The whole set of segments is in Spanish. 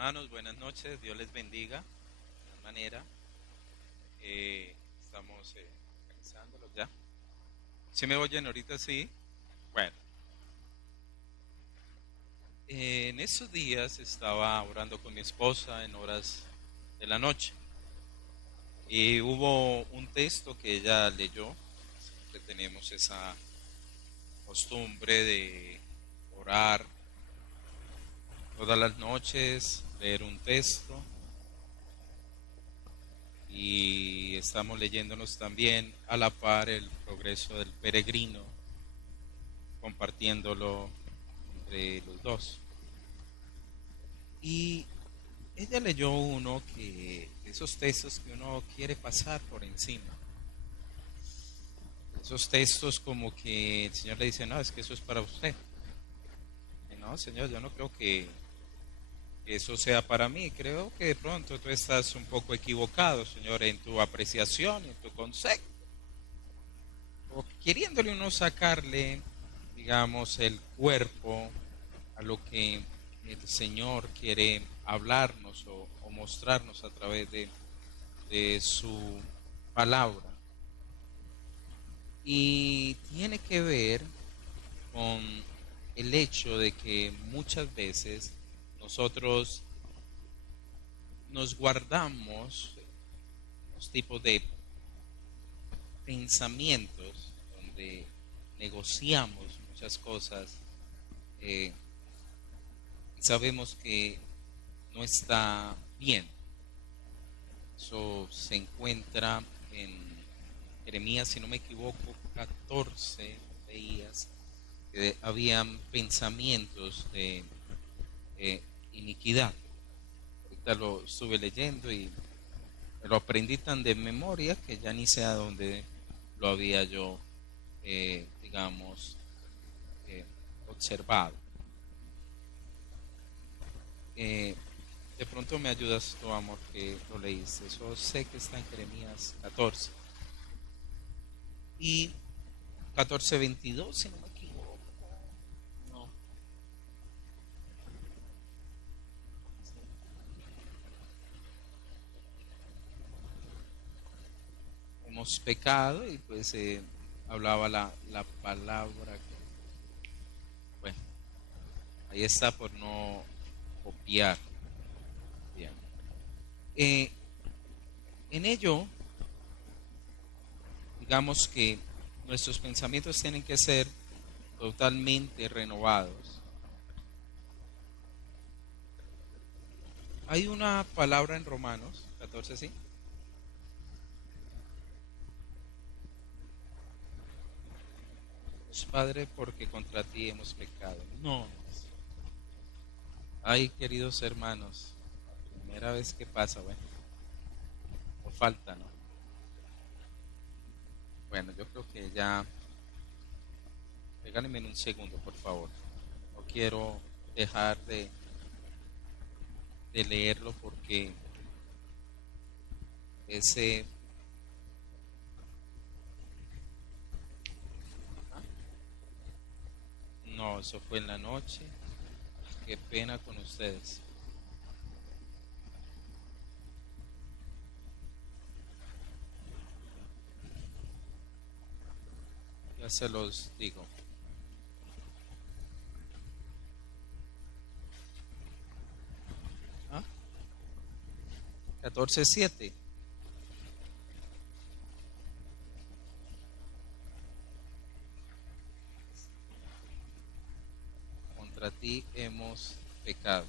hermanos, buenas noches, Dios les bendiga. De igual manera, estamos organizándolo ya. ¿Sí me oyen ahorita? Sí. Bueno, en esos días estaba orando con mi esposa en horas de la noche y hubo un texto que ella leyó. Siempre tenemos esa costumbre de orar todas las noches, leer un texto y estamos leyéndonos también a la par el progreso del peregrino, compartiéndolo entre los dos. Y ella leyó uno que, esos textos que uno quiere pasar por encima, esos textos como que el Señor le dice, no, es que eso es para usted. Y no, Señor, yo no creo que eso sea para mí, creo que de pronto tú estás un poco equivocado, Señor, en tu apreciación, en tu concepto. O queriéndole uno sacarle, digamos, el cuerpo a lo que el Señor quiere hablarnos o mostrarnos a través de su palabra. Y tiene que ver con el hecho de que muchas veces nosotros nos guardamos los tipos de pensamientos donde negociamos muchas cosas eh, y sabemos que no está bien. Eso se encuentra en Jeremías, si no me equivoco, 14, veías que habían pensamientos de iniquidad. Ahorita lo estuve leyendo y me lo aprendí tan de memoria que ya ni sé a dónde lo había yo, digamos, eh, observado. Eh, de pronto me ayudas tu amor que lo leíste. Eso sé que está en Jeremías 14. Y 14:22, si no me equivoco. No. Hemos pecado y pues hablaba la palabra que, bueno, ahí está por no copiar. Bien. Eh, en ello, digamos que nuestros pensamientos tienen que ser totalmente renovados. Hay una palabra en Romanos 14, ¿sí? Pues, Padre, porque contra ti hemos pecado. No. Ay, queridos hermanos, primera vez que pasa, bueno, o falta, ¿no? Bueno, yo creo que ya, regálenme un segundo, por favor. No quiero dejar de leerlo porque ese... ¿Ah? No, eso fue en la noche. Qué pena con ustedes. Ya se los digo. ¿Ah? 14:7. Contra ti hemos pecado.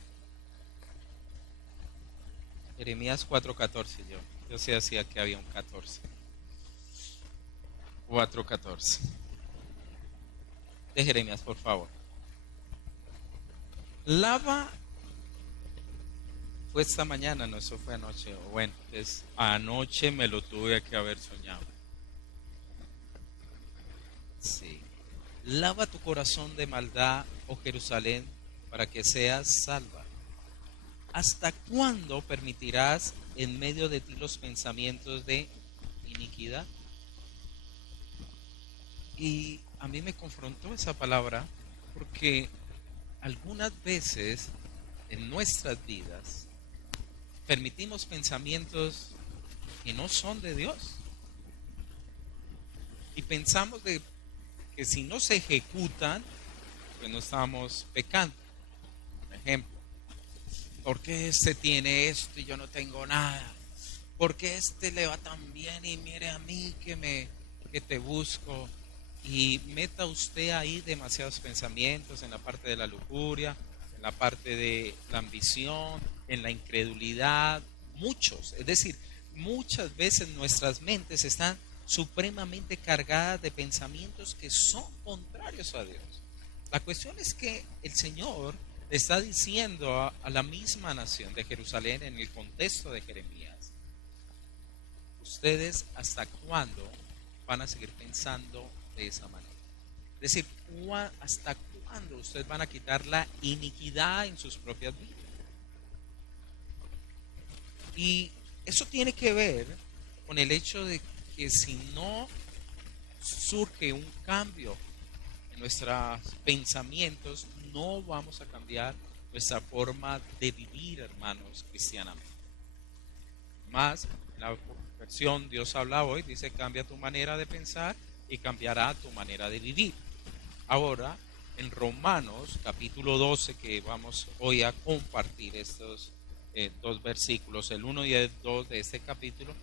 Jeremías 4:14, yo sé hacía que había un 14. 4:14. De Jeremías, por favor. Lava fue esta mañana, no, eso fue anoche. O bueno, es anoche me lo tuve que haber soñado. Sí. Lava tu corazón de maldad, oh Jerusalén, para que seas salva. ¿Hasta cuándo permitirás en medio de ti los pensamientos de iniquidad? Y a mí me confrontó esa palabra porque algunas veces en nuestras vidas permitimos pensamientos que no son de Dios. Y pensamos que si no se ejecutan, pues no estamos pecando. Por ejemplo, ¿por qué este tiene esto y yo no tengo nada? ¿Por qué este le va tan bien y mire a mí que te busco? Y meta usted ahí demasiados pensamientos en la parte de la lujuria, en la parte de la ambición, en la incredulidad, muchos. Es decir, muchas veces nuestras mentes están supremamente cargadas de pensamientos que son contrarios a Dios. La cuestión es que el Señor le está diciendo a la misma nación de Jerusalén en el contexto de Jeremías: ustedes hasta cuándo van a seguir pensando de esa manera. Es decir, hasta cuándo ustedes van a quitar la iniquidad en sus propias vidas. Y eso tiene que ver con el hecho de que si no surge un cambio en nuestros pensamientos, no vamos a cambiar nuestra forma de vivir, hermanos, cristianamente. Más, la versión Dios habla hoy dice: cambia tu manera de pensar y cambiará tu manera de vivir. Ahora, en Romanos capítulo 12, que vamos hoy a compartir estos dos versículos, el 1 y el 2 de este capítulo,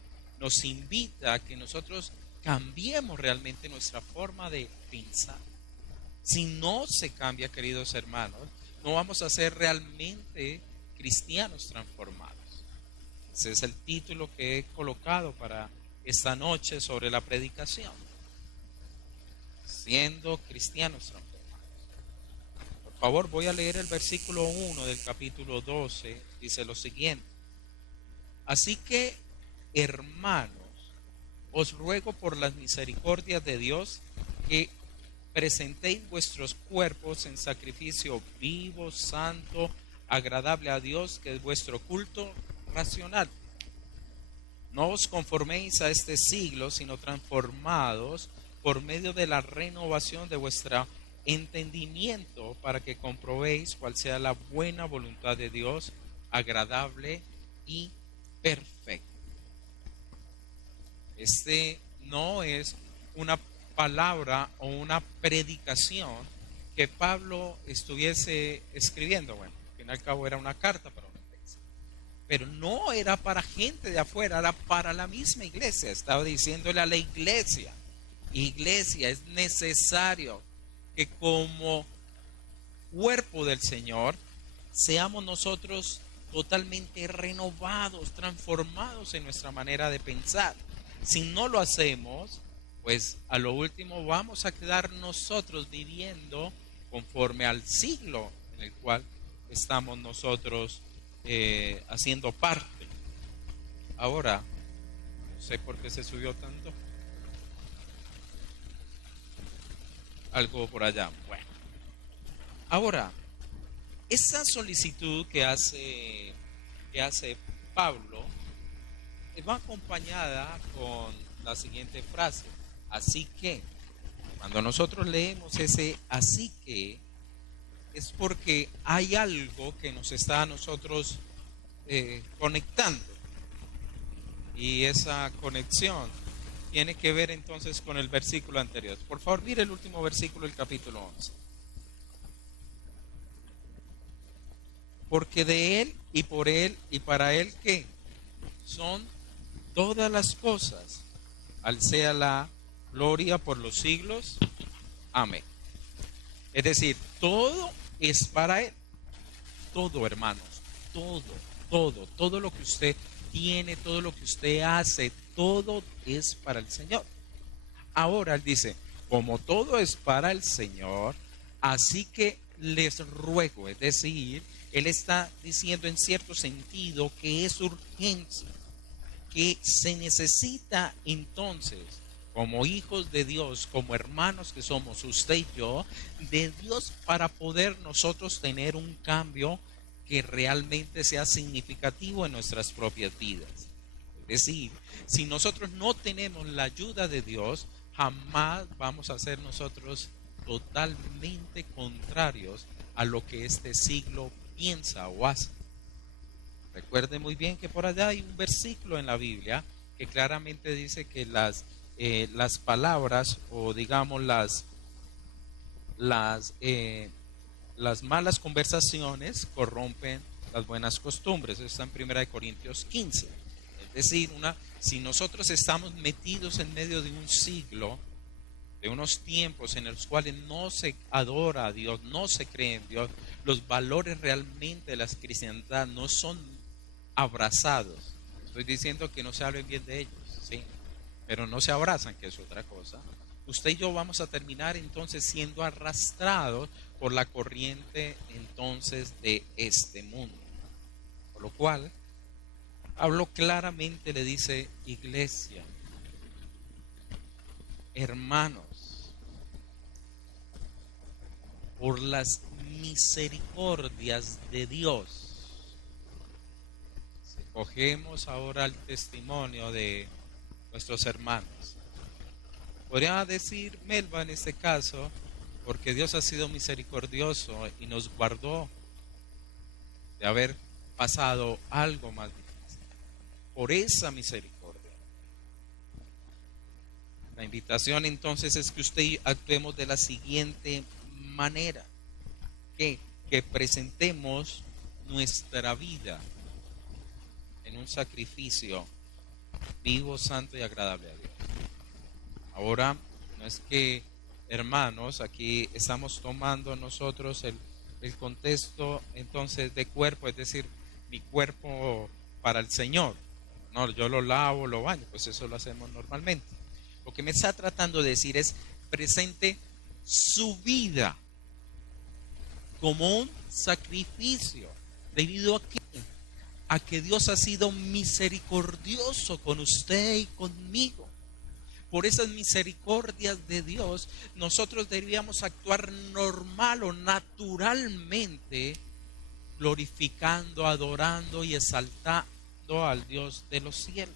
nos invita a que nosotros cambiemos realmente nuestra forma de pensar. Si no se cambia, queridos hermanos, no vamos a ser realmente cristianos transformados. Ese es el título que he colocado para esta noche sobre la predicación: siendo cristianos transformados. Por favor, voy a leer el versículo 1 del capítulo 12. Dice lo siguiente: así que, hermanos, os ruego por las misericordias de Dios que presentéis vuestros cuerpos en sacrificio vivo, santo, agradable a Dios, que es vuestro culto racional. No os conforméis a este siglo, sino transformados por medio de la renovación de vuestro entendimiento, para que comprobéis cuál sea la buena voluntad de Dios, agradable y perfecta. Este no es una palabra o una predicación que Pablo estuviese escribiendo. Bueno, al fin y al cabo era una carta para una iglesia, pero no era para gente de afuera, era para la misma iglesia. Estaba diciéndole a la iglesia: iglesia, es necesario que como cuerpo del Señor seamos nosotros totalmente renovados, transformados en nuestra manera de pensar. Si no lo hacemos, pues a lo último vamos a quedar nosotros viviendo conforme al siglo en el cual estamos nosotros haciendo parte. Ahora, no sé por qué se subió tanto. Algo por allá. Bueno, ahora, esa solicitud que hace Pablo va acompañada con la siguiente frase: así que. Cuando nosotros leemos ese así que, es porque hay algo que nos está a nosotros conectando. Y esa conexión tiene que ver entonces con el versículo anterior. Por favor, mire el último versículo del capítulo 11. Porque de Él y por Él y para Él, ¿qué? Son todas las cosas. Al sea la gloria por los siglos. Amén. Es decir, todo es para Él. Todo, hermanos. Todo lo que usted tiene, todo lo que usted hace, todo es para el Señor. Ahora Él dice: como todo es para el Señor, así que les ruego. Es decir, Él está diciendo en cierto sentido que es urgencia, que se necesita entonces, como hijos de Dios, como hermanos que somos usted y yo, de Dios, para poder nosotros tener un cambio que realmente sea significativo en nuestras propias vidas. Es decir, si nosotros no tenemos la ayuda de Dios, jamás vamos a ser nosotros totalmente contrarios a lo que este siglo piensa o hace. Recuerde muy bien que por allá hay un versículo en la Biblia que claramente dice que las palabras o digamos las, eh, las malas conversaciones corrompen las buenas costumbres. Eso está en 1 Corintios 15. Es decir, si nosotros estamos metidos en medio de un siglo, de unos tiempos en los cuales no se adora a Dios, no se cree en Dios, los valores realmente de la cristiandad no son abrazados. Estoy diciendo que no se hablen bien de ellos, ¿sí? Pero no se abrazan, que es otra cosa. Usted y yo vamos a terminar entonces siendo arrastrados por la corriente entonces de este mundo. Por lo cual, Pablo claramente le dice, iglesia, hermanos, por las misericordias de Dios. Si cogemos ahora el testimonio de nuestros hermanos, podría decir Melba en este caso, porque Dios ha sido misericordioso y nos guardó de haber pasado algo más difícil. Por esa misericordia. La invitación entonces es que usted y yo actuemos de la siguiente manera, que presentemos nuestra vida en un sacrificio vivo, santo y agradable a Dios. Ahora, no es que, hermanos, aquí estamos tomando nosotros el contexto entonces de cuerpo, es decir, mi cuerpo para el Señor. No, yo lo lavo, lo baño, pues eso lo hacemos normalmente. Lo que me está tratando de decir es, presente su vida como un sacrificio. ¿Debido a qué? A que Dios ha sido misericordioso con usted y conmigo. Por esas misericordias de Dios, nosotros deberíamos actuar normal o naturalmente, glorificando, adorando y exaltando al Dios de los cielos.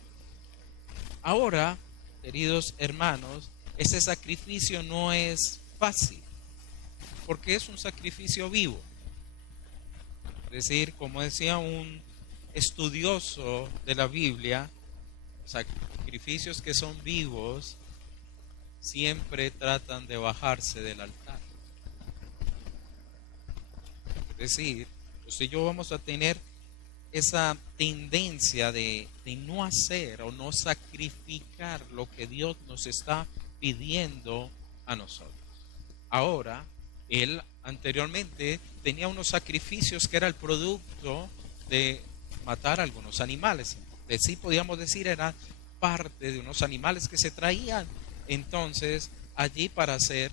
Ahora, queridos hermanos, ese sacrificio no es fácil, porque es un sacrificio vivo. Es decir, como decía un estudioso de la Biblia, sacrificios que son vivos siempre tratan de bajarse del altar. Es decir, usted y yo vamos a tener esa tendencia de no hacer o no sacrificar lo que Dios nos está pidiendo a nosotros. Ahora, él anteriormente tenía unos sacrificios que era el producto de matar a algunos animales. De sí podíamos decir era parte de unos animales que se traían entonces allí para ser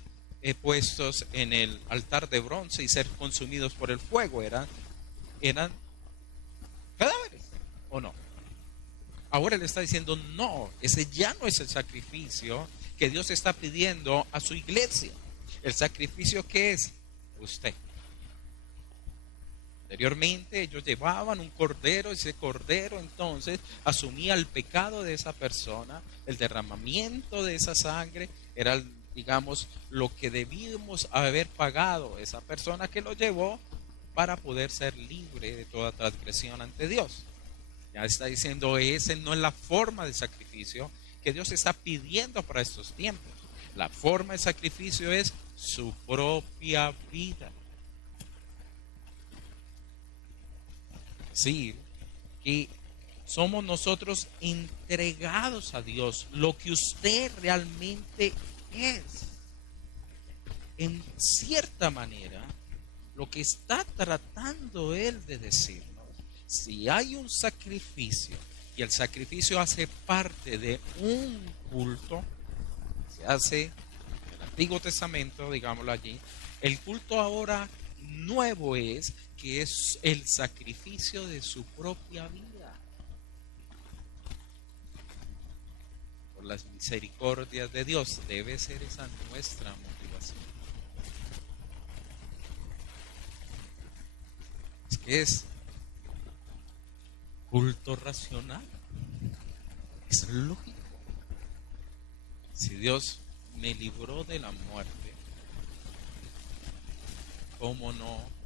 puestos en el altar de bronce y ser consumidos por el fuego. Eran cadáveres, ¿o no? Ahora le está diciendo, no, ese ya no es el sacrificio que Dios está pidiendo a su iglesia. El sacrificio que es usted. Anteriormente ellos llevaban un cordero, ese cordero entonces asumía el pecado de esa persona, el derramamiento de esa sangre era, digamos, lo que debíamos haber pagado esa persona que lo llevó para poder ser libre de toda transgresión ante Dios. Ya está diciendo, esa no es la forma de sacrificio que Dios está pidiendo para estos tiempos. La forma de sacrificio es su propia vida. Es decir, que somos nosotros entregados a Dios, lo que usted realmente es. En cierta manera, lo que está tratando Él de decirnos, si hay un sacrificio y el sacrificio hace parte de un culto, se hace en el Antiguo Testamento, digámoslo allí, el culto ahora nuevo es que es el sacrificio de su propia vida. Por las misericordias de Dios debe ser esa nuestra motivación. Es que es culto racional. Es lógico. Si Dios me libró de la muerte, ¿cómo no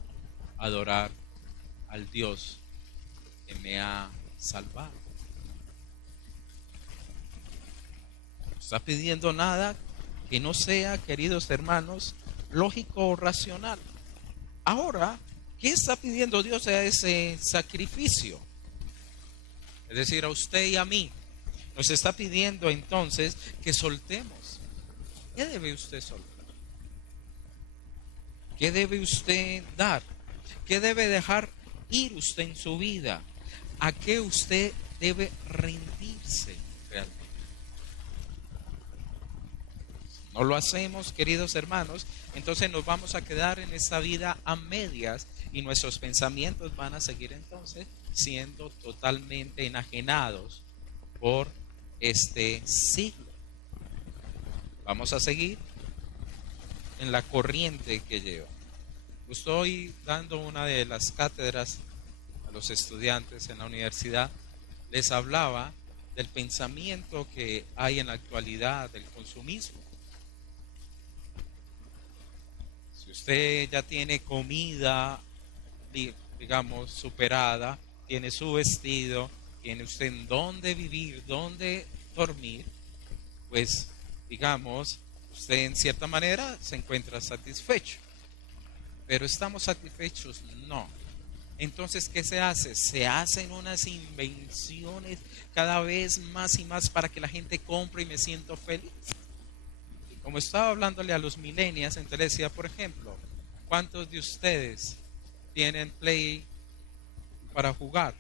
adorar al Dios que me ha salvado. No está pidiendo nada que no sea, queridos hermanos, lógico o racional. Ahora, ¿qué está pidiendo Dios a ese sacrificio? Es decir, a usted y a mí. Nos está pidiendo entonces que soltemos. ¿Qué debe usted soltar? ¿Qué debe usted dar? ¿Qué debe dejar ir usted en su vida? ¿A qué usted debe rendirse realmente? Si no lo hacemos, queridos hermanos, entonces nos vamos a quedar en esta vida a medias y nuestros pensamientos van a seguir entonces siendo totalmente enajenados por este siglo. Vamos a seguir en la corriente que lleva. Estoy dando una de las cátedras a los estudiantes en la universidad. Les hablaba del pensamiento que hay en la actualidad del consumismo. Si usted ya tiene comida, digamos, superada, tiene su vestido, tiene usted en dónde vivir, dónde dormir, pues, digamos, usted en cierta manera se encuentra satisfecho. Pero ¿estamos satisfechos? No. Entonces, ¿qué se hace? Se hacen unas invenciones cada vez más y más para que la gente compre y me siento feliz. Y como estaba hablándole a los millennials, entonces decía, por ejemplo, ¿cuántos de ustedes tienen Play para jugar?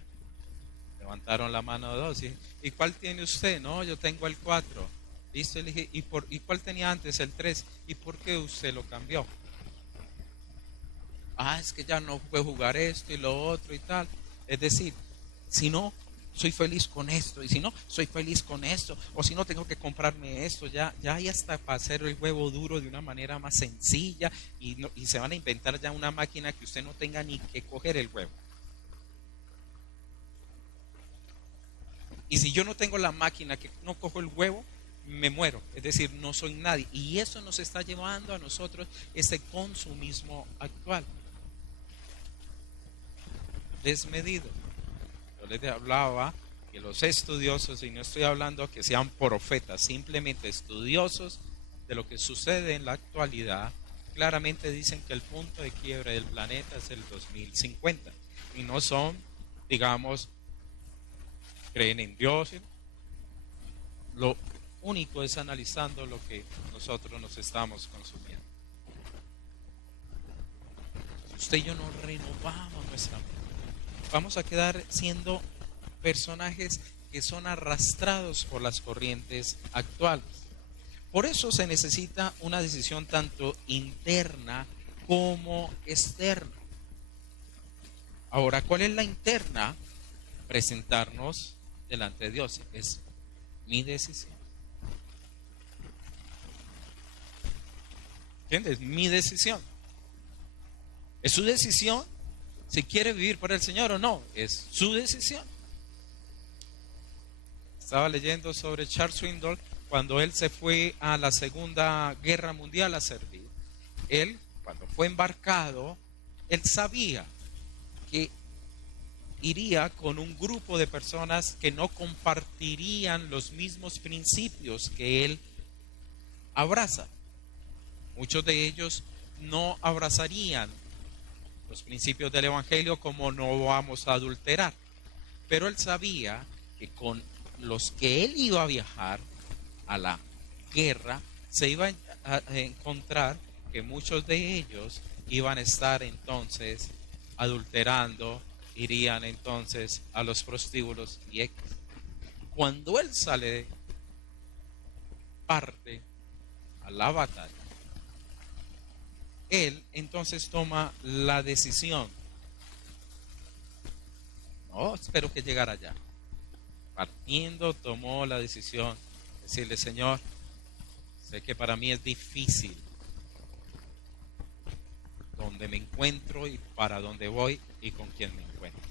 Levantaron la mano dos. ¿Y cuál tiene usted? No, yo tengo el 4. Listo, le dije, ¿y cuál tenía antes? El 3. ¿Y por qué usted lo cambió? Es que ya no puedo jugar esto y lo otro y tal. Es decir, si no, soy feliz con esto, y si no, soy feliz con esto, o si no, tengo que comprarme esto, ya hay hasta para hacer el huevo duro de una manera más sencilla, y se van a inventar ya una máquina que usted no tenga ni que coger el huevo. Y si yo no tengo la máquina que no cojo el huevo, me muero, es decir, no soy nadie. Y eso nos está llevando a nosotros ese consumismo actual desmedido. Yo les hablaba que los estudiosos, y no estoy hablando que sean profetas, simplemente estudiosos de lo que sucede en la actualidad, claramente dicen que el punto de quiebre del planeta es el 2050. Y no son, digamos, creen en Dios. Lo único es analizando lo que nosotros nos estamos consumiendo. Si usted y yo no renovamos nuestra mente, vamos a quedar siendo personajes que son arrastrados por las corrientes actuales. Por eso se necesita una decisión tanto interna como externa. Ahora, ¿cuál es la interna? Presentarnos delante de Dios. Es mi decisión. ¿Entiendes? Mi decisión. Es su decisión si quiere vivir por el Señor o no. Es su decisión. Estaba leyendo sobre Charles Swindoll cuando él se fue a la Segunda Guerra Mundial a servir. Él, cuando fue embarcado, él sabía que iría con un grupo de personas que no compartirían los mismos principios que él abraza. Muchos de ellos no abrazarían los principios del Evangelio, como no vamos a adulterar. Pero él sabía que con los que él iba a viajar a la guerra, se iba a encontrar que muchos de ellos iban a estar entonces adulterando, irían entonces a los prostíbulos y X. Cuando él sale, parte a la batalla, él entonces toma la decisión. No, espero que llegara allá. Partiendo, tomó la decisión de decirle: Señor, sé que para mí es difícil donde me encuentro y para dónde voy y con quién me encuentro.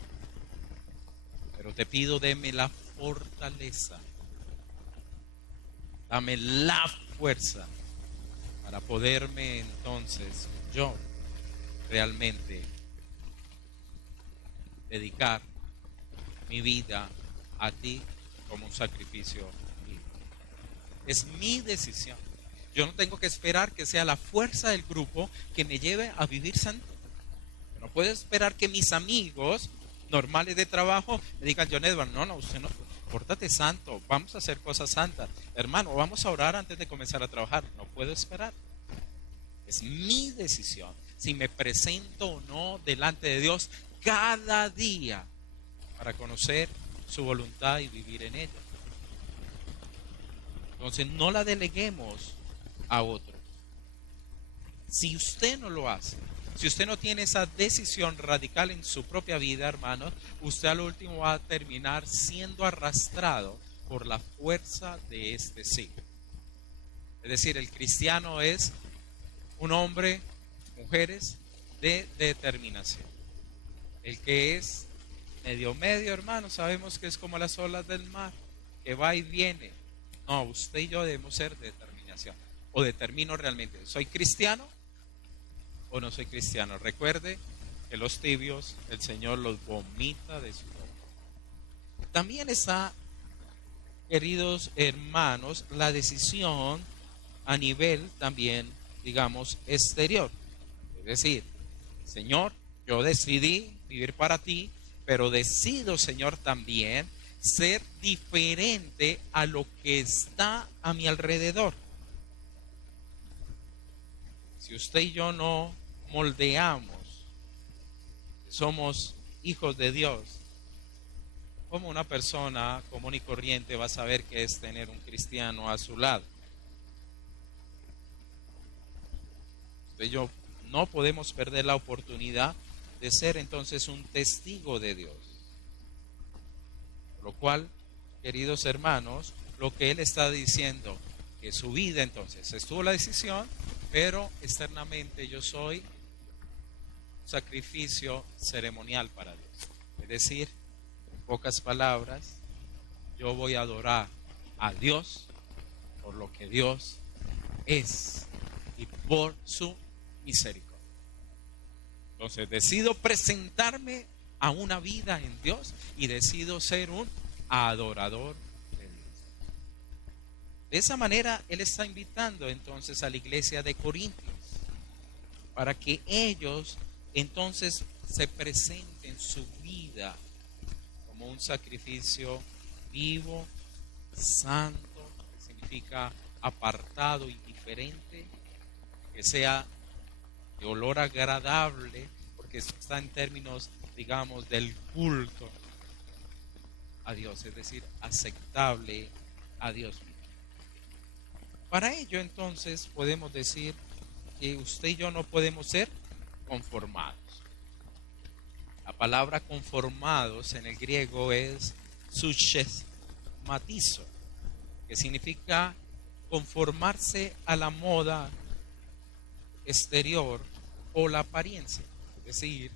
Pero te pido, deme la fortaleza, dame la fuerza para poderme entonces yo realmente dedicar mi vida a ti como un sacrificio vivo. Es mi decisión. Yo no tengo que esperar que sea la fuerza del grupo que me lleve a vivir santo. No puedo esperar que mis amigos normales de trabajo me digan: John Edward, no, usted no, pórtate santo, vamos a hacer cosas santas. Hermano, vamos a orar antes de comenzar a trabajar. No puedo esperar. Es mi decisión si me presento o no delante de Dios cada día para conocer su voluntad y vivir en ella. Entonces no la deleguemos a otro. Si usted no lo hace, si usted no tiene esa decisión radical en su propia vida, hermano, usted al último va a terminar siendo arrastrado por la fuerza de este siglo. Es decir, el cristiano es un hombre, mujeres de determinación. El que es medio, hermano, sabemos que es como las olas del mar, que va y viene. No, usted y yo debemos ser de determinación. O determino realmente, ¿soy cristiano o no soy cristiano? Recuerde que los tibios el Señor los vomita de su boca. También está, queridos hermanos, la decisión a nivel también, digamos, exterior. Es decir, Señor, yo decidí vivir para ti, pero decido, Señor, también ser diferente a lo que está a mi alrededor. Si usted y yo no moldeamos, somos hijos de Dios, ¿cómo una persona común y corriente va a saber qué es tener un cristiano a su lado? Usted y yo no podemos perder la oportunidad de ser entonces un testigo de Dios. Por lo cual, queridos hermanos, lo que él está diciendo, que su vida entonces estuvo la decisión, pero externamente yo soy un sacrificio ceremonial para Dios. Es decir, en pocas palabras, yo voy a adorar a Dios por lo que Dios es y por su misericordia. Entonces decido presentarme a una vida en Dios y decido ser un adorador de Dios. De esa manera él está invitando entonces a la iglesia de Corintios para que ellos entonces se presenten su vida como un sacrificio vivo, santo, que significa apartado y diferente, que sea de olor agradable, porque eso está en términos, digamos, del culto a Dios, es decir, aceptable a Dios mismo. Para ello, entonces, podemos decir que usted y yo no podemos ser conformados. La palabra conformados en el griego es suschematizo, que significa conformarse a la moda exterior o la apariencia. Es decir,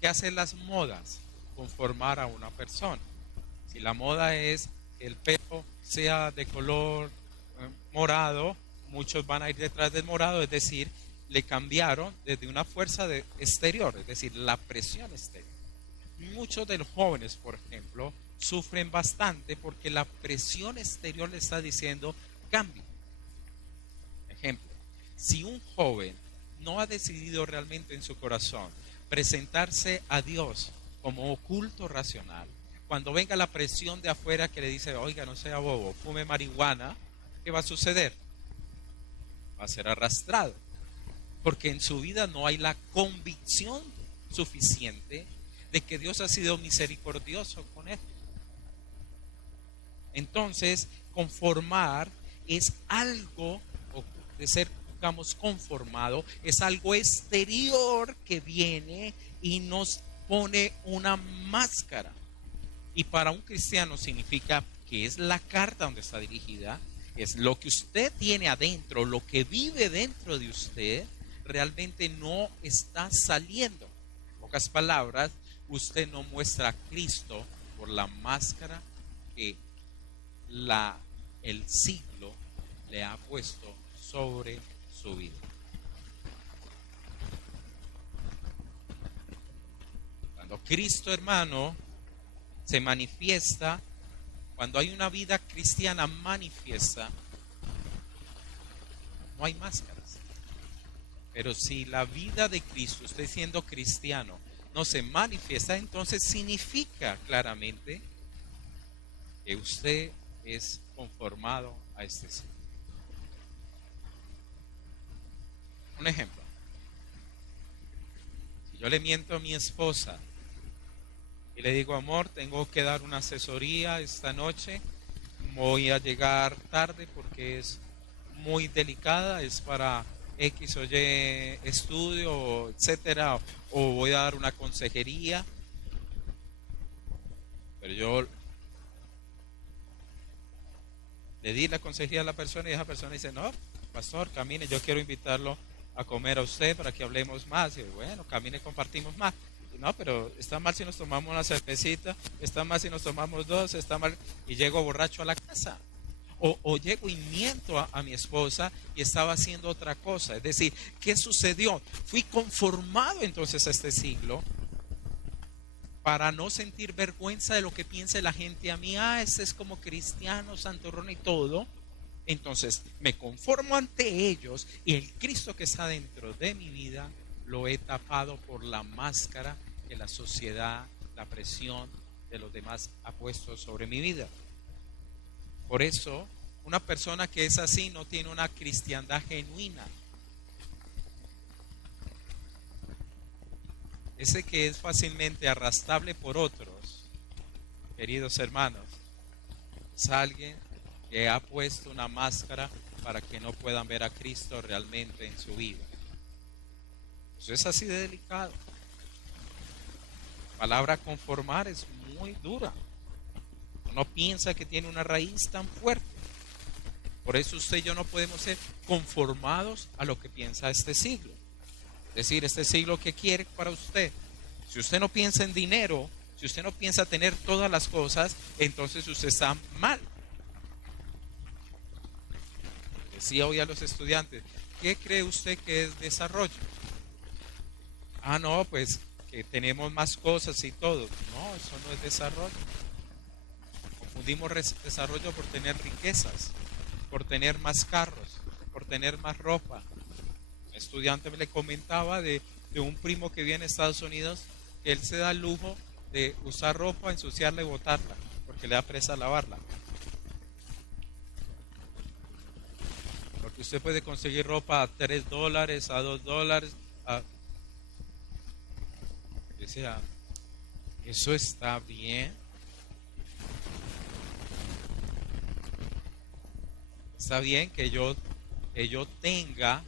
¿qué hacen las modas? Conformar a una persona. Si la moda es que el pelo sea de color morado, muchos van a ir detrás del morado, es decir, le cambiaron desde una fuerza exterior, es decir, la presión exterior. Muchos de los jóvenes, por ejemplo, sufren bastante porque la presión exterior le está diciendo cambio. Ejemplo, si un joven no ha decidido realmente en su corazón presentarse a Dios como oculto racional, cuando venga la presión de afuera que le dice: oiga, no sea bobo, fume marihuana, ¿qué va a suceder? Va a ser arrastrado, porque en su vida no hay la convicción suficiente de que Dios ha sido misericordioso con él. Entonces, conformar es algo, o de ser, digamos, conformado, es algo exterior que viene y nos pone una máscara. Y para un cristiano significa que es la carta donde está dirigida, es lo que usted tiene adentro, lo que vive dentro de usted, realmente no está saliendo. En pocas palabras, usted no muestra a Cristo por la máscara que el siglo le ha puesto sobre su vida. Cuando Cristo, hermano, se manifiesta, cuando hay una vida cristiana manifiesta, no hay máscaras. Pero si la vida de Cristo, usted siendo cristiano, no se manifiesta, entonces significa claramente que usted es conformado a este siglo. Un ejemplo. Si yo le miento a mi esposa y le digo, amor, tengo que dar una asesoría esta noche, voy a llegar tarde porque es muy delicada, es para X o Y estudio, etcétera, o voy a dar una consejería, pero yo le di la consejería a la persona y esa persona dice, no, pastor, camine, yo quiero invitarlo a comer a usted para que hablemos más. Y bueno, camine, compartimos más. Y no, pero está mal si nos tomamos una cervecita, está mal si nos tomamos dos, está mal. Y llego borracho a la casa. O llego y miento a mi esposa y estaba haciendo otra cosa. Es decir, ¿qué sucedió? Fui conformado entonces a este siglo para no sentir vergüenza de lo que piense la gente a mí. Ah, ese es como cristiano, santurrón y todo. Entonces me conformo ante ellos y el Cristo que está dentro de mi vida lo he tapado por la máscara que la sociedad, la presión de los demás ha puesto sobre mi vida. Por eso, una persona que es así no tiene una cristiandad genuina. Ese que es fácilmente arrastrable por otros, queridos hermanos, es alguien que ha puesto una máscara para que no puedan ver a Cristo realmente en su vida. Eso es así de delicado. La palabra conformar es muy dura. Uno piensa que tiene una raíz tan fuerte. Por eso usted y yo no podemos ser conformados a lo que piensa este siglo. Es decir, este siglo, ¿qué quiere para usted? Si usted no piensa en dinero, si usted no piensa tener todas las cosas, entonces usted está mal. Decía hoy a los estudiantes, ¿qué cree usted que es desarrollo? Ah, no, pues que tenemos más cosas y todo. No, eso no es desarrollo. Confundimos desarrollo por tener riquezas, por tener más carros, por tener más ropa. Un estudiante me le comentaba de un primo que viene a Estados Unidos, que él se da el lujo de usar ropa, ensuciarla y botarla, porque le da presa lavarla. Porque usted puede conseguir ropa a $3, a $2, decía, ¿eso está bien? Está bien que yo tenga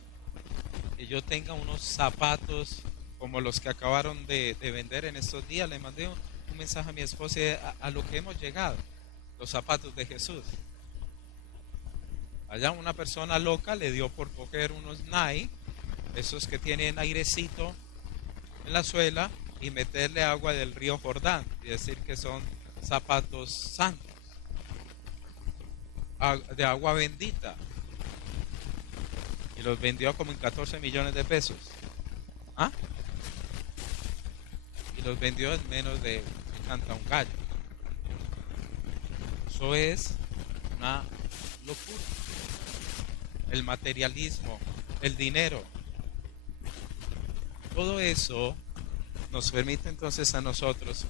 unos zapatos como los que acabaron de vender en estos días. Le mandé un mensaje a mi esposa a lo que hemos llegado, los zapatos de Jesús. Allá una persona loca le dio por coger unos Nike, esos que tienen airecito en la suela, y meterle agua del río Jordán y decir que son zapatos santos, de agua bendita. Y los vendió como en 14 millones de pesos. ¿Ah? Y los vendió en menos de que canta un gallo. Eso es una locura. El materialismo, el dinero, todo eso nos permite entonces a nosotros,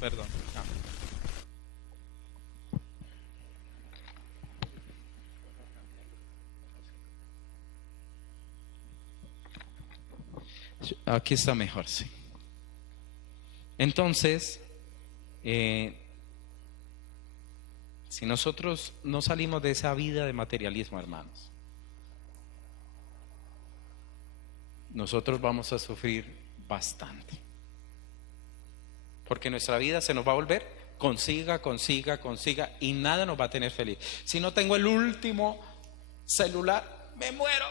aquí está mejor, sí. Entonces, si nosotros no salimos de esa vida de materialismo, hermanos, nosotros vamos a sufrir bastante. Porque nuestra vida se nos va a volver consiga y nada nos va a tener feliz. Si no tengo el último celular, me muero.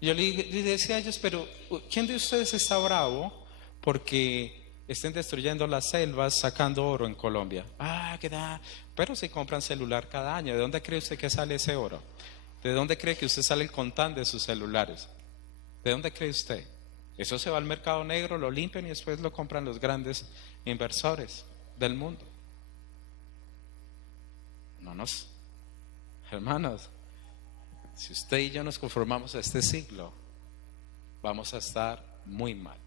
Yo le decía a ellos, pero ¿quién de ustedes está bravo porque estén destruyendo las selvas sacando oro en Colombia? Ah, ¿qué da? Pero si compran celular cada año, ¿de dónde cree usted que sale ese oro? ¿De dónde cree que usted sale el contante de sus celulares? ¿De dónde cree usted? Eso se va al mercado negro, lo limpian y después lo compran los grandes inversores del mundo. Hermanos, si usted y yo nos conformamos a este siglo, vamos a estar muy mal.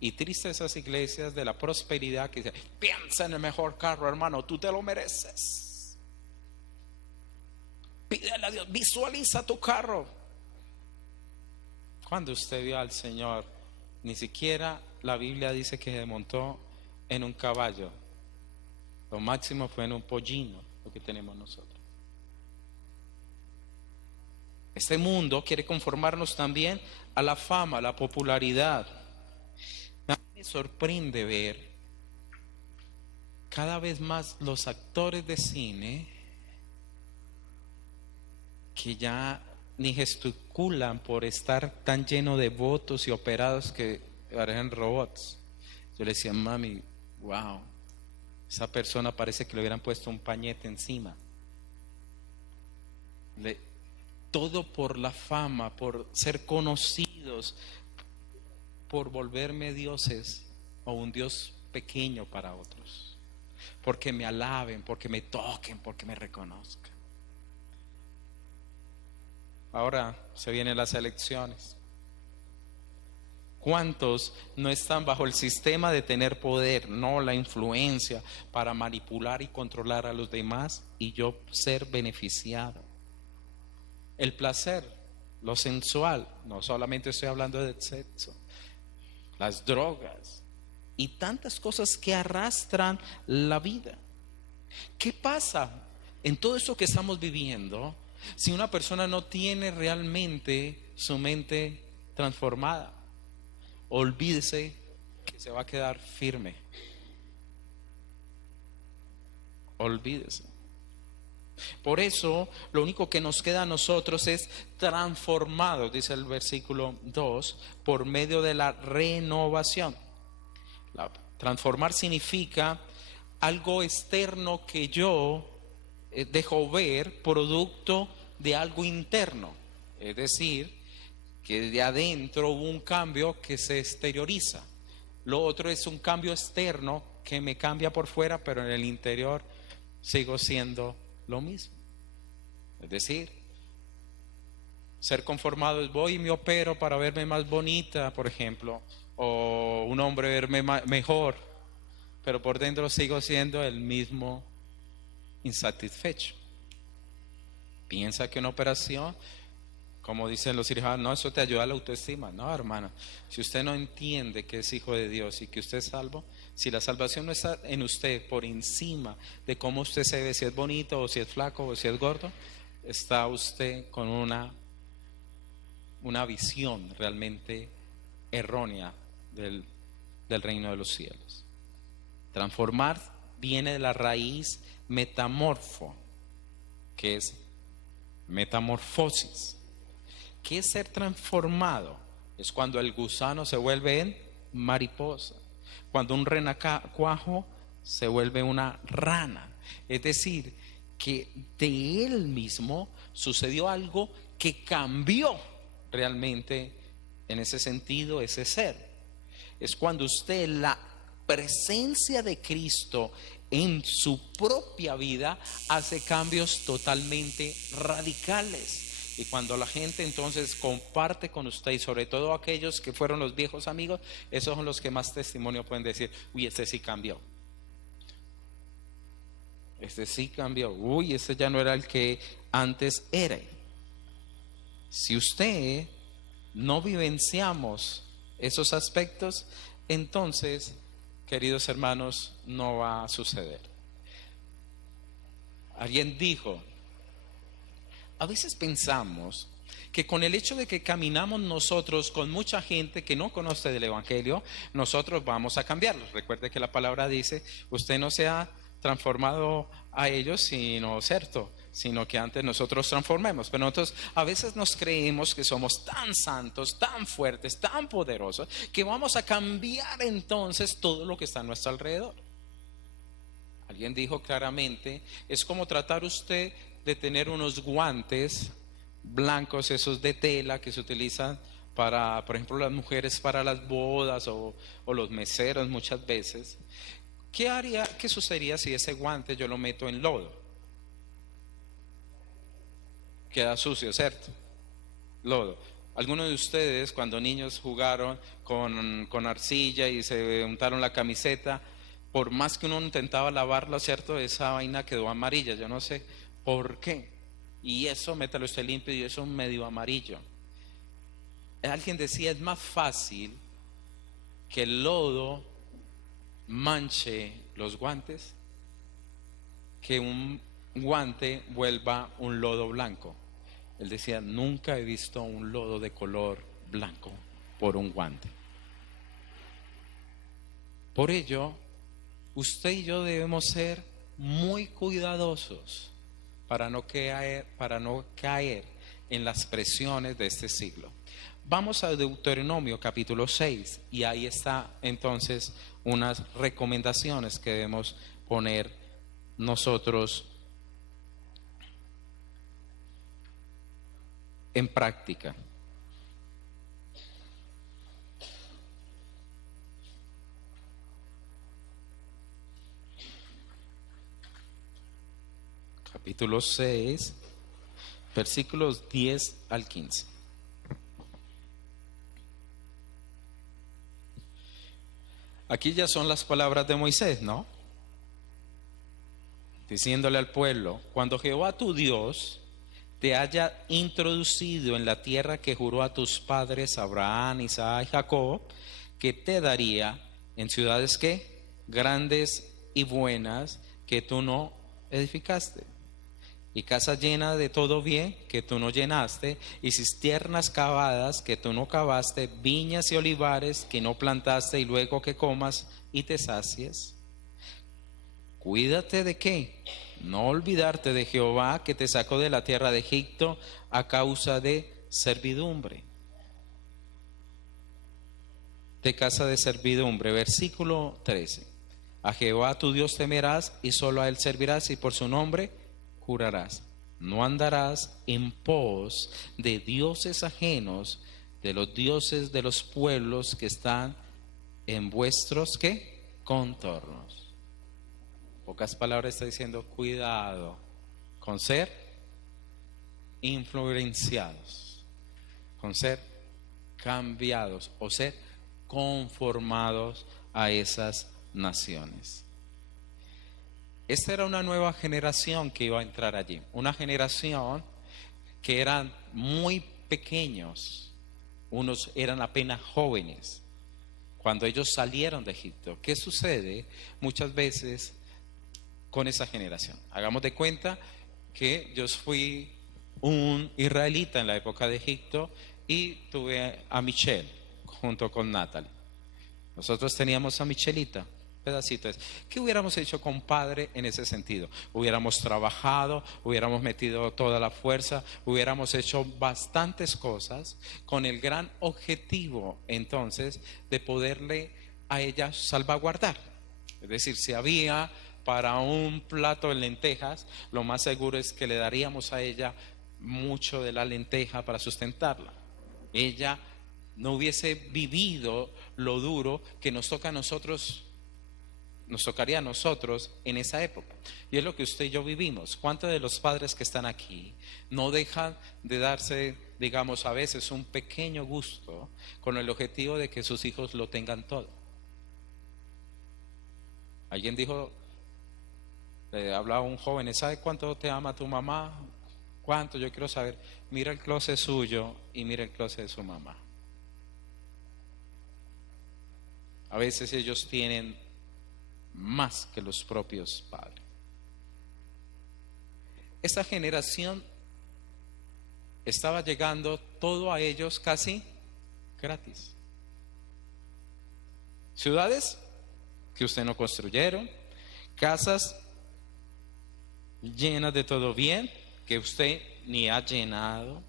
Y triste esas iglesias de la prosperidad que dicen, piensa en el mejor carro, hermano, tú te lo mereces. Pídele a Dios, visualiza tu carro. Cuando usted vio al Señor, ni siquiera la Biblia dice que se montó en un caballo. Lo máximo fue en un pollino, lo que tenemos nosotros. Este mundo quiere conformarnos también a la fama, a la popularidad. Me sorprende ver cada vez más los actores de cine que ya ni gesticulan por estar tan lleno de votos y operados que parecen robots. Yo le decía, mami, wow, esa persona parece que le hubieran puesto un pañete encima. Todo por la fama, por ser conocidos, por volverme dioses o un Dios pequeño para otros, porque me alaben, porque me toquen, porque me reconozcan. Ahora se vienen las elecciones. ¿Cuántos no están bajo el sistema de tener poder, no la influencia para manipular y controlar a los demás y yo ser beneficiado? El placer, lo sensual, no solamente estoy hablando del sexo, las drogas y tantas cosas que arrastran la vida. ¿Qué pasa en todo esto que estamos viviendo si una persona no tiene realmente su mente transformada? Olvídese que se va a quedar firme. Olvídese. Por eso, lo único que nos queda a nosotros es transformados, dice el versículo 2, por medio de la renovación. Transformar significa algo externo que yo dejo ver, producto de algo interno. Es decir, que de adentro hubo un cambio que se exterioriza. Lo otro es un cambio externo que me cambia por fuera, pero en el interior sigo siendo lo mismo. Es decir, ser conformado es voy y me opero para verme más bonita, por ejemplo, o un hombre verme mejor, pero por dentro sigo siendo el mismo insatisfecho. Piensa que una operación, como dicen los cirujanos, no, eso te ayuda a la autoestima. No, hermano, si usted no entiende que es hijo de Dios y que usted es salvo, si la salvación no está en usted por encima de cómo usted se ve, si es bonito o si es flaco o si es gordo, está usted con una visión realmente errónea del reino de los cielos. Transformar viene de la raíz metamorfo, que es metamorfosis. ¿Qué es ser transformado? Es cuando el gusano se vuelve en mariposa, cuando un renacuajo se vuelve una rana. Es decir, que de él mismo sucedió algo que cambió realmente en ese sentido ese ser. Es cuando usted, la presencia de Cristo en su propia vida, hace cambios totalmente radicales. Y cuando la gente entonces comparte con usted, y sobre todo aquellos que fueron los viejos amigos, esos son los que más testimonio pueden decir, uy, este sí cambió. Este sí cambió. Uy, este ya no era el que antes era. Si usted no vivenciamos esos aspectos, entonces, queridos hermanos, no va a suceder. Alguien dijo, a veces pensamos que con el hecho de que caminamos nosotros con mucha gente que no conoce del Evangelio, nosotros vamos a cambiarlos. Recuerde que la palabra dice, usted no se ha transformado a ellos, sino que antes nosotros transformemos. Pero nosotros a veces nos creemos que somos tan santos, tan fuertes, tan poderosos, que vamos a cambiar entonces todo lo que está a nuestro alrededor. Alguien dijo claramente, es como tratar usted de tener unos guantes blancos, esos de tela que se utilizan para, por ejemplo, las mujeres para las bodas o los meseros muchas veces. ¿Qué sucedería si ese guante yo lo meto en lodo? Queda sucio, ¿cierto? Lodo. Algunos de ustedes cuando niños jugaron con arcilla y se untaron la camiseta, por más que uno intentaba lavarla, ¿cierto? Esa vaina quedó amarilla, yo no sé por qué. Y eso, métalo usted limpio y eso medio amarillo. Alguien decía, es más fácil que el lodo manche los guantes que un guante vuelva un lodo blanco. Él decía, nunca he visto un lodo de color blanco por un guante. Por ello, usted y yo debemos ser muy cuidadosos para no caer en las presiones de este siglo. Vamos a Deuteronomio capítulo 6 y ahí está entonces unas recomendaciones que debemos poner nosotros en práctica. Capítulo 6, versículos 10 al 15. Aquí ya son las palabras de Moisés, ¿no? Diciéndole al pueblo, cuando Jehová tu Dios te haya introducido en la tierra que juró a tus padres, Abraham, Isaac y Jacob, que te daría en ciudades que grandes y buenas que tú no edificaste, y casa llena de todo bien que tú no llenaste, y cisternas cavadas que tú no cavaste, viñas y olivares que no plantaste, y luego que comas y te sacies. Cuídate de qué, no olvidarte de Jehová que te sacó de la tierra de Egipto a causa de servidumbre. De casa de servidumbre, versículo 13. A Jehová tu Dios temerás y solo a él servirás y por su nombre jurarás. No andarás en pos de dioses ajenos, de los dioses de los pueblos que están en vuestros ¿qué? Contornos. Pocas palabras está diciendo, cuidado con ser influenciados, con ser cambiados o ser conformados a esas naciones. Esta era una nueva generación que iba a entrar allí, una generación que eran muy pequeños, unos eran apenas jóvenes cuando ellos salieron de Egipto. ¿Qué sucede muchas veces con esa generación? Hagamos de cuenta que yo fui un israelita en la época de Egipto y tuve a Michelle junto con Natalie. Nosotros teníamos a Michelita, pedacitos. ¿Qué hubiéramos hecho, compadre, en ese sentido? Hubiéramos trabajado, hubiéramos metido toda la fuerza, hubiéramos hecho bastantes cosas con el gran objetivo entonces de poderle a ella salvaguardar. Es decir, si había para un plato de lentejas, lo más seguro es que le daríamos a ella mucho de la lenteja para sustentarla. Ella no hubiese vivido lo duro que nos toca a nosotros, nos tocaría a nosotros en esa época. Y es lo que usted y yo vivimos. ¿Cuántos de los padres que están aquí no dejan de darse, digamos, a veces un pequeño gusto con el objetivo de que sus hijos lo tengan todo? Alguien dijo, hablaba un joven, ¿sabe cuánto te ama tu mamá? ¿Cuánto? Yo quiero saber. Mira el closet suyo y mira el closet de su mamá. A veces ellos tienen más que los propios padres. Esta generación estaba llegando todo a ellos casi gratis. Ciudades que usted no construyeron, casas llenas de todo bien que usted ni ha llenado,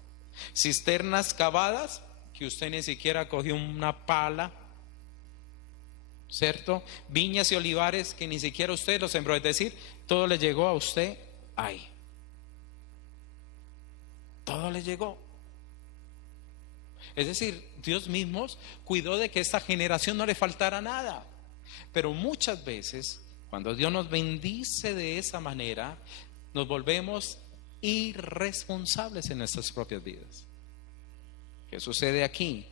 cisternas cavadas que usted ni siquiera cogió una pala, ¿cierto? Viñas y olivares que ni siquiera usted los sembró, es decir, todo le llegó a usted ahí. Todo le llegó. Es decir, Dios mismo cuidó de que esta generación no le faltara nada. Pero muchas veces, cuando Dios nos bendice de esa manera, nos volvemos irresponsables en nuestras propias vidas. ¿Qué sucede aquí?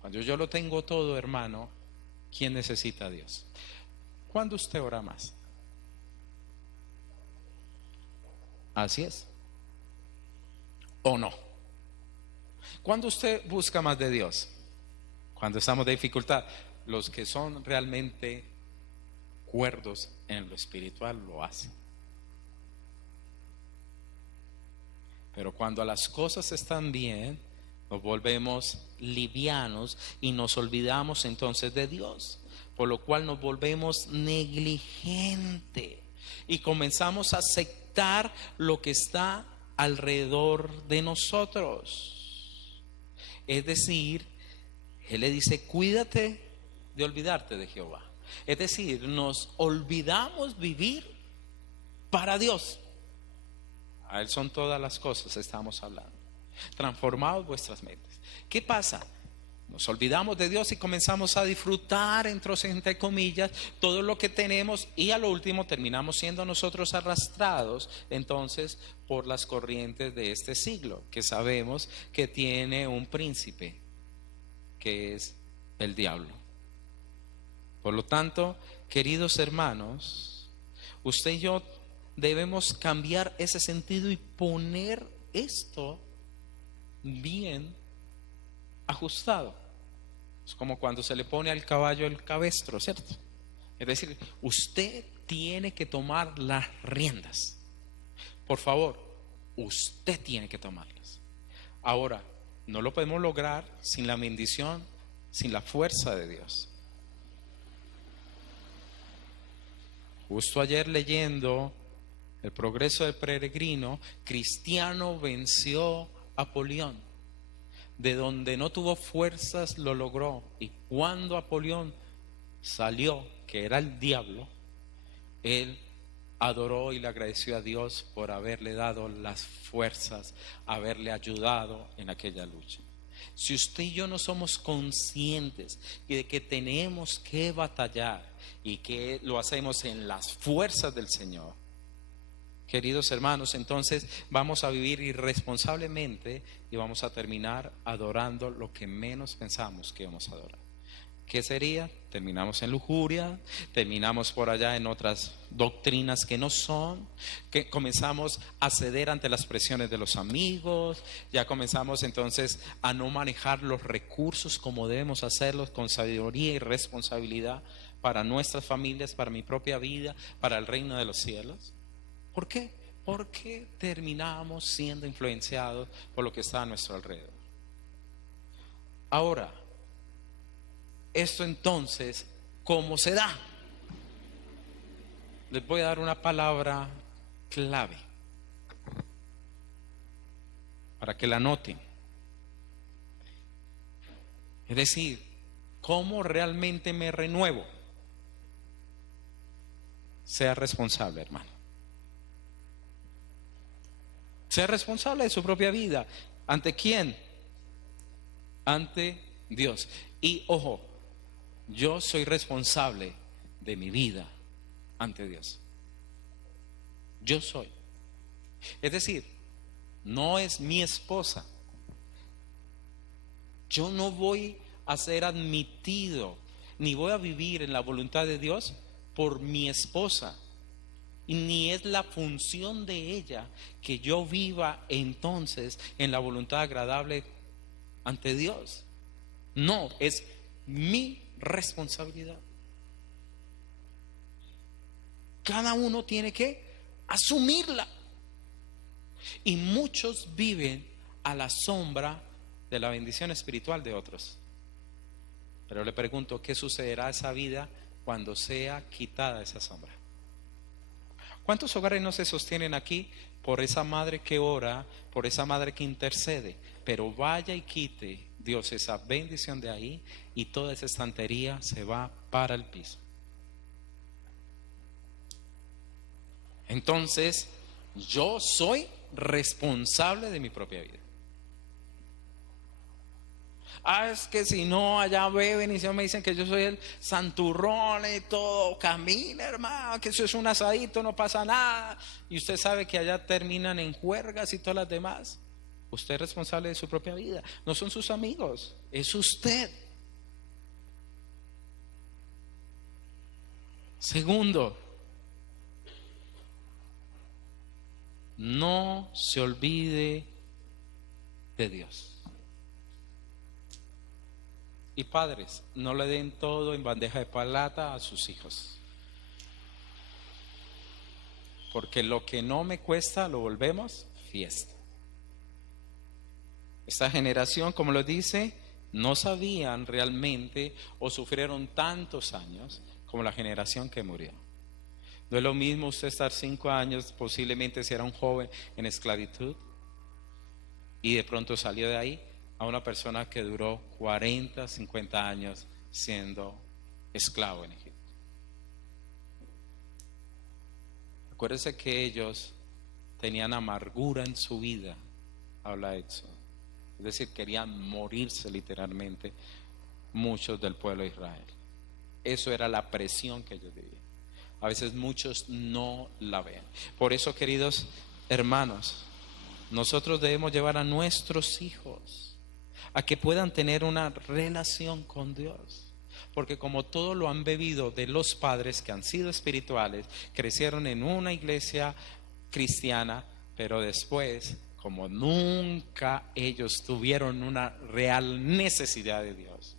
Cuando yo lo tengo todo, hermano, ¿quién necesita a Dios? ¿Cuándo usted ora más? Así es. ¿O no? ¿Cuándo usted busca más de Dios? Cuando estamos de dificultad. Los que son realmente cuerdos en lo espiritual lo hacen. Pero cuando las cosas están bien, nos volvemos livianos y nos olvidamos entonces de Dios, por lo cual nos volvemos negligentes y comenzamos a aceptar lo que está alrededor de nosotros. Es decir, Él le dice, cuídate de olvidarte de Jehová. Es decir, nos olvidamos vivir para Dios. A Él son todas las cosas, estamos hablando. Transformaos vuestras mentes. ¿Qué pasa? Nos olvidamos de Dios y comenzamos a disfrutar, entre comillas, todo lo que tenemos, y a lo último terminamos siendo nosotros arrastrados entonces por las corrientes de este siglo, que sabemos que tiene un príncipe, que es el diablo. Por lo tanto, queridos hermanos, usted y yo debemos cambiar ese sentido y poner esto bien ajustado. Es como cuando se le pone al caballo el cabestro, ¿cierto? Es decir, usted tiene que tomar las riendas. Por favor, usted tiene que tomarlas. Ahora, no lo podemos lograr sin la bendición, sin la fuerza de Dios. Justo ayer leyendo El progreso del peregrino, Cristiano venció a Apolión. De donde no tuvo fuerzas lo logró. Y cuando Apolión salió, que era el diablo, él adoró y le agradeció a Dios por haberle dado las fuerzas, haberle ayudado en aquella lucha. Si usted y yo no somos conscientes y de que tenemos que batallar y que lo hacemos en las fuerzas del Señor, queridos hermanos, entonces vamos a vivir irresponsablemente y vamos a terminar adorando lo que menos pensamos que vamos a adorar. ¿Qué sería? Terminamos en lujuria, terminamos por allá en otras doctrinas que no son, que comenzamos a ceder ante las presiones de los amigos, ya comenzamos entonces a no manejar los recursos como debemos hacerlos, con sabiduría y responsabilidad para nuestras familias, para mi propia vida, para el reino de los cielos. ¿Por qué? Porque terminamos siendo influenciados por lo que está a nuestro alrededor. Ahora, esto entonces, ¿cómo se da? Les voy a dar una palabra clave para que la noten. Es decir, ¿cómo realmente me renuevo? Sea responsable, hermano. Sea responsable de su propia vida. ¿Ante quién? Ante Dios. Y ojo, yo soy responsable de mi vida ante Dios. Yo soy. Es decir, no es mi esposa. Yo no voy a ser admitido, ni voy a vivir en la voluntad de Dios por mi esposa. Y ni es la función de ella que yo viva entonces en la voluntad agradable ante Dios. No, es mi responsabilidad. Cada uno tiene que asumirla. Y muchos viven a la sombra de la bendición espiritual de otros. Pero le pregunto, ¿qué sucederá a esa vida cuando sea quitada esa sombra? ¿Cuántos hogares no se sostienen aquí por esa madre que ora, por esa madre que intercede? Pero vaya y quite Dios esa bendición de ahí y toda esa estantería se va para el piso. Entonces, yo soy responsable de mi propia vida. Es que si no, allá beben y se me dicen que yo soy el santurrón y todo. Camina, hermano, que eso es un asadito, no pasa nada. Y usted sabe que allá terminan en juergas y todas las demás. Usted es responsable de su propia vida. No son sus amigos, es usted. Segundo, no se olvide de Dios. Y padres, no le den todo en bandeja de plata a sus hijos. Porque lo que no me cuesta lo volvemos fiesta. Esta generación, como lo dice, no sabían realmente o sufrieron tantos años como la generación que murió. No es lo mismo usted estar 5 años, posiblemente si era un joven en esclavitud, y de pronto salió de ahí, a una persona que duró 40, 50 años siendo esclavo en Egipto. Acuérdese que ellos tenían amargura en su vida, habla Éxodo. Es decir, querían morirse literalmente muchos del pueblo de Israel. Eso era la presión que ellos vivían. A veces muchos no la ven. Por eso, queridos hermanos, nosotros debemos llevar a nuestros hijos a que puedan tener una relación con Dios. Porque como todo lo han bebido de los padres que han sido espirituales, crecieron en una iglesia cristiana, pero después, como nunca ellos tuvieron una real necesidad de Dios,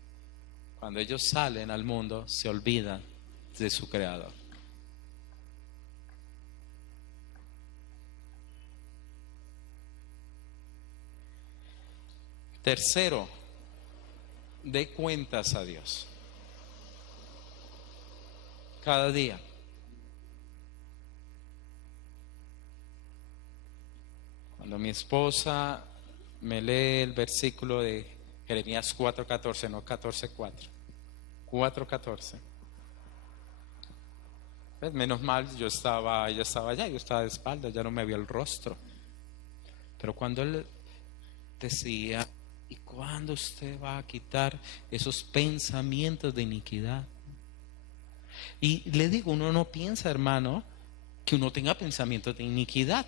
cuando ellos salen al mundo se olvidan de su Creador. Tercero, dé cuentas a Dios. Cada día. Cuando mi esposa me lee el versículo de Jeremías 4:14, no 14:4, 4:14. Pues menos mal, ella estaba allá, yo estaba de espaldas, ya no me vio el rostro. Pero cuando él decía, ¿y cuándo usted va a quitar esos pensamientos de iniquidad? Y le digo, uno no piensa, hermano, que uno tenga pensamientos de iniquidad.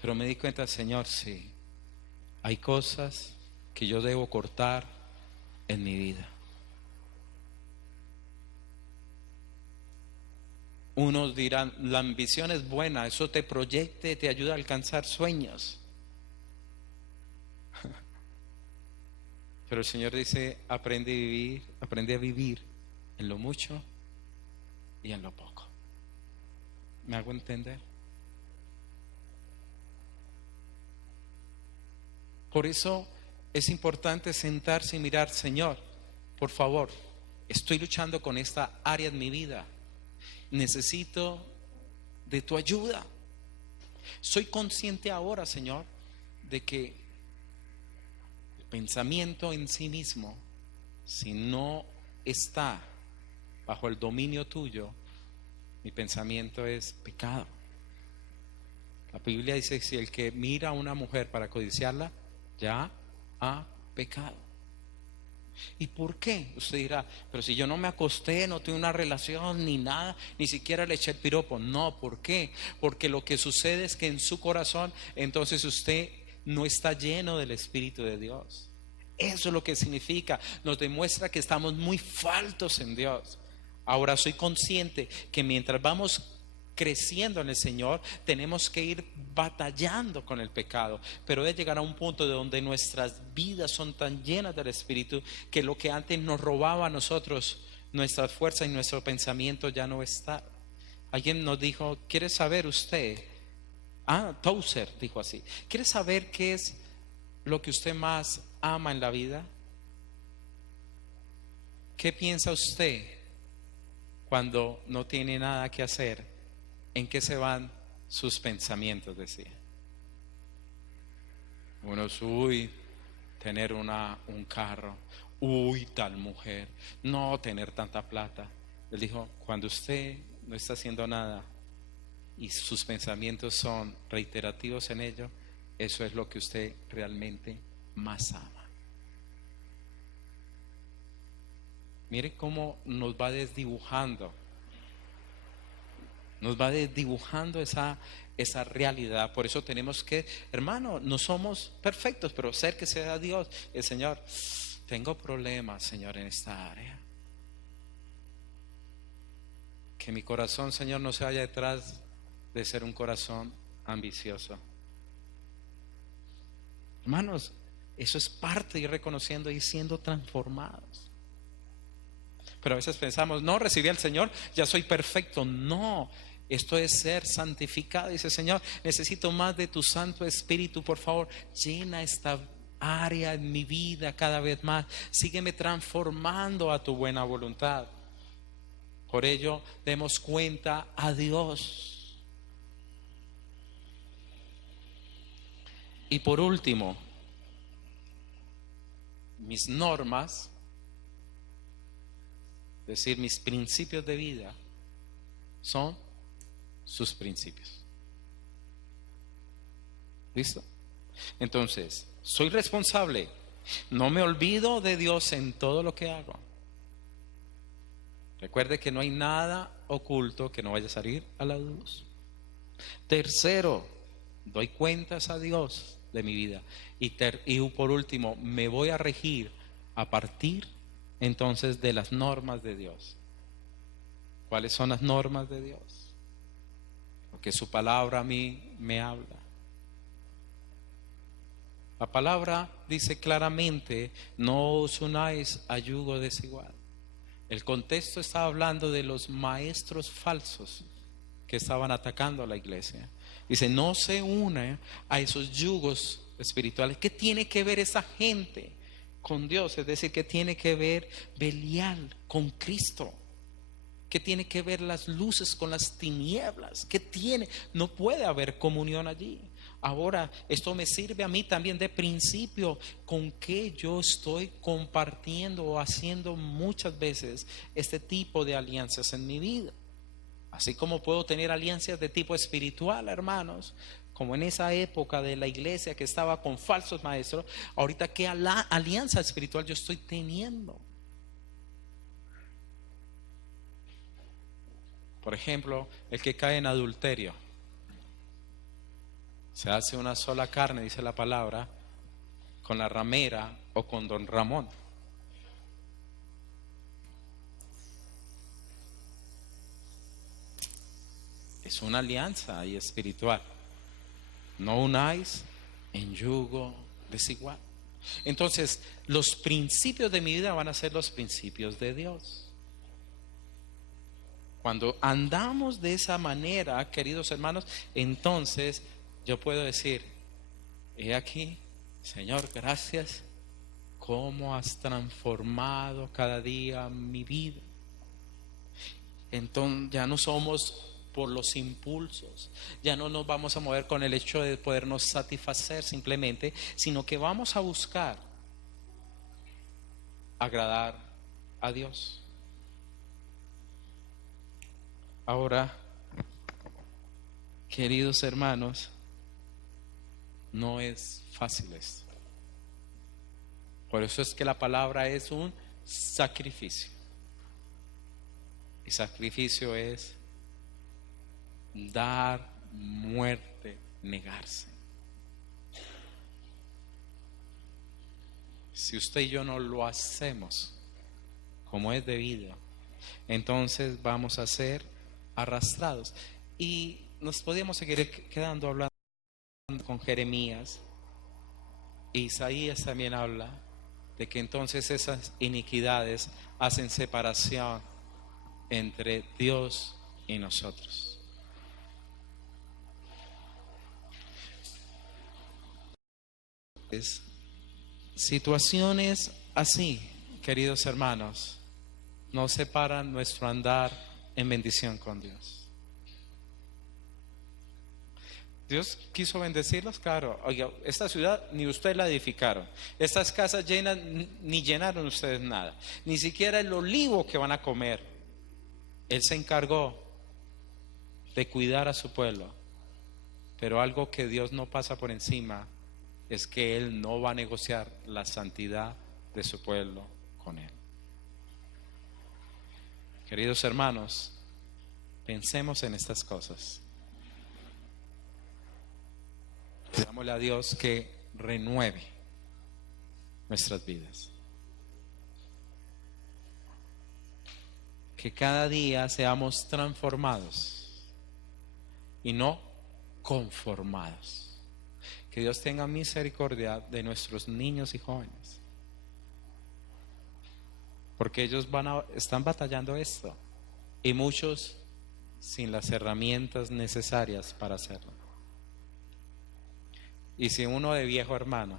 Pero me di cuenta, Señor, sí, hay cosas que yo debo cortar en mi vida. Unos dirán, la ambición es buena, eso te proyecte, te ayuda a alcanzar sueños. Pero el Señor dice, aprende a vivir en lo mucho y en lo poco. ¿Me hago entender? Por eso es importante sentarse y mirar, Señor, por favor, estoy luchando con esta área en mi vida. Necesito de tu ayuda. Soy consciente ahora, Señor, de que el pensamiento en sí mismo, si no está bajo el dominio tuyo, mi pensamiento es pecado. La Biblia dice, si el que mira a una mujer para codiciarla, ya ha pecado. ¿Y por qué? Usted dirá, pero si yo no me acosté, no tuve una relación ni nada, ni siquiera le eché el piropo. No, ¿por qué? Porque lo que sucede es que en su corazón, entonces usted no está lleno del Espíritu de Dios. Eso es lo que significa. Nos demuestra que estamos muy faltos en Dios. Ahora soy consciente que mientras vamos creciendo en el Señor, tenemos que ir batallando con el pecado, pero debe llegar a un punto de donde nuestras vidas son tan llenas del Espíritu que lo que antes nos robaba a nosotros nuestra fuerza y nuestro pensamiento ya no está. Alguien nos dijo, ¿quiere saber usted? Tozer dijo así, ¿quiere saber qué es lo que usted más ama en la vida? ¿Qué piensa usted cuando no tiene nada que hacer? ¿En qué se van sus pensamientos? Decía. Unos, tener un carro, tal mujer, no tener tanta plata. Él dijo, cuando usted no está haciendo nada y sus pensamientos son reiterativos en ello, eso es lo que usted realmente más ama. Mire cómo nos va desdibujando esa realidad. Por eso tenemos que, hermano, no somos perfectos, pero acérquese a Dios. El Señor, tengo problemas, Señor, en esta área. Que mi corazón, Señor, no se vaya detrás de ser un corazón ambicioso. Hermanos, eso es parte de ir reconociendo y siendo transformados. Pero a veces pensamos, no, recibí al Señor, ya soy perfecto. No, esto es ser santificado. Dice, Señor, necesito más de tu Santo Espíritu, por favor, llena esta área en mi vida cada vez más. Sígueme transformando a tu buena voluntad. Por ello, demos cuenta a Dios. Y por último, mis normas, es decir, mis principios de vida, son sus principios. ¿Listo? Entonces, soy responsable. No me olvido de Dios en todo lo que hago. Recuerde que no hay nada oculto que no vaya a salir a la luz. Tercero, doy cuentas a Dios de mi vida. Y por último, me voy a regir a partir entonces de las normas de Dios. ¿Cuáles son las normas de Dios? Porque su palabra a mí me habla. La palabra dice claramente, no os unáis a yugo desigual. El contexto estaba hablando de los maestros falsos que estaban atacando a la iglesia. Dice, no se une a esos yugos espirituales. ¿Qué tiene que ver esa gente con Dios? Es decir, ¿qué tiene que ver Belial con Cristo? ¿Qué tiene que ver las luces con las tinieblas? ¿Qué tiene? No puede haber comunión allí. Ahora, esto me sirve a mí también de principio con que yo estoy compartiendo o haciendo muchas veces este tipo de alianzas en mi vida. Así como puedo tener alianzas de tipo espiritual, hermanos, como en esa época de la iglesia que estaba con falsos maestros, ahorita ¿qué alianza espiritual yo estoy teniendo? Por ejemplo, el que cae en adulterio. Se hace una sola carne, dice la palabra, con la ramera o con don Ramón. Es una alianza ahí espiritual. No unáis en yugo desigual. Entonces, los principios de mi vida van a ser los principios de Dios. Cuando andamos de esa manera, queridos hermanos, entonces yo puedo decir, he aquí, Señor, gracias, cómo has transformado cada día mi vida. Entonces ya no somos por los impulsos, ya no nos vamos a mover con el hecho de podernos satisfacer simplemente, sino que vamos a buscar agradar a Dios. Ahora, queridos hermanos, no es fácil esto. Por eso es que la palabra es un sacrificio. Y sacrificio es dar, muerte, negarse. Si usted y yo no lo hacemos como es debido, entonces vamos a ser arrastrados. Y nos podíamos seguir quedando hablando con Jeremías. Isaías también habla de que entonces esas iniquidades hacen separación entre Dios y nosotros. Situaciones así, queridos hermanos, no separan nuestro andar en bendición con Dios. Dios quiso bendecirlos, claro. Oiga, esta ciudad ni ustedes la edificaron, estas casas llenas ni llenaron ustedes nada, ni siquiera el olivo que van a comer. Él se encargó de cuidar a su pueblo. Pero algo que Dios no pasa por encima es que Él no va a negociar la santidad de su pueblo con Él. Queridos hermanos, pensemos en estas cosas. Pidámosle a Dios que renueve nuestras vidas. Que cada día seamos transformados y no conformados. Que Dios tenga misericordia de nuestros niños y jóvenes, porque ellos están batallando esto, y muchos sin las herramientas necesarias para hacerlo. Y si uno de viejo, hermano,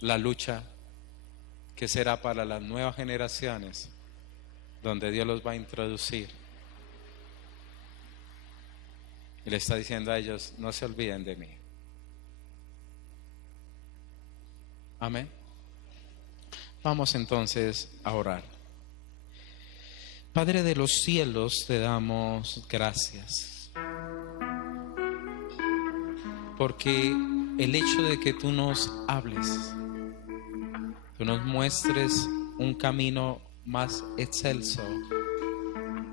la lucha que será para las nuevas generaciones, donde Dios los va a introducir. Y le está diciendo a ellos: no se olviden de mí. Amén. Vamos entonces a orar. Padre de los cielos, te damos gracias, porque el hecho de que tú nos hables, tú nos muestres un camino más excelso,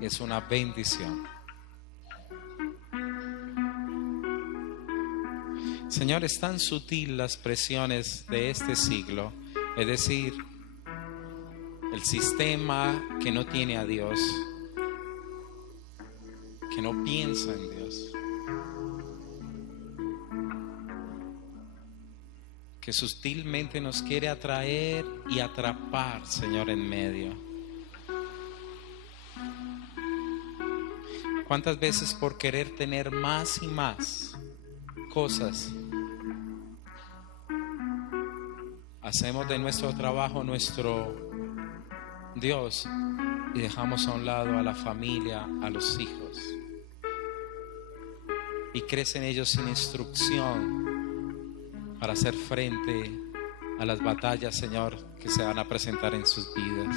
es una bendición. Señor, es tan sutil las presiones de este siglo, es decir, el sistema que no tiene a Dios, que no piensa en Dios, que sutilmente nos quiere atraer y atrapar, Señor, en medio. ¿Cuántas veces por querer tener más y más cosas hacemos de nuestro trabajo nuestro Dios y dejamos a un lado a la familia, a los hijos, y crecen ellos sin instrucción para hacer frente a las batallas, Señor, que se van a presentar en sus vidas?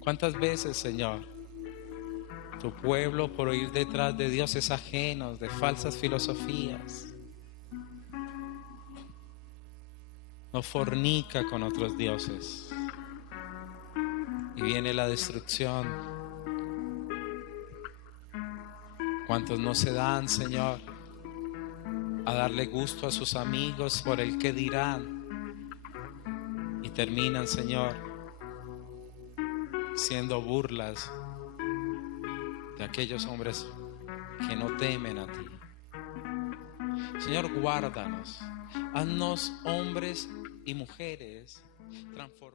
¿Cuántas veces, Señor, tu pueblo, por ir detrás de dioses ajenos, de falsas filosofías, no fornica con otros dioses y viene la destrucción? ¿Cuántos no se dan, Señor, a darle gusto a sus amigos por el que dirán, y terminan, Señor, siendo burlas de aquellos hombres que no temen a ti? Señor, guárdanos, haznos hombres y mujeres transformados.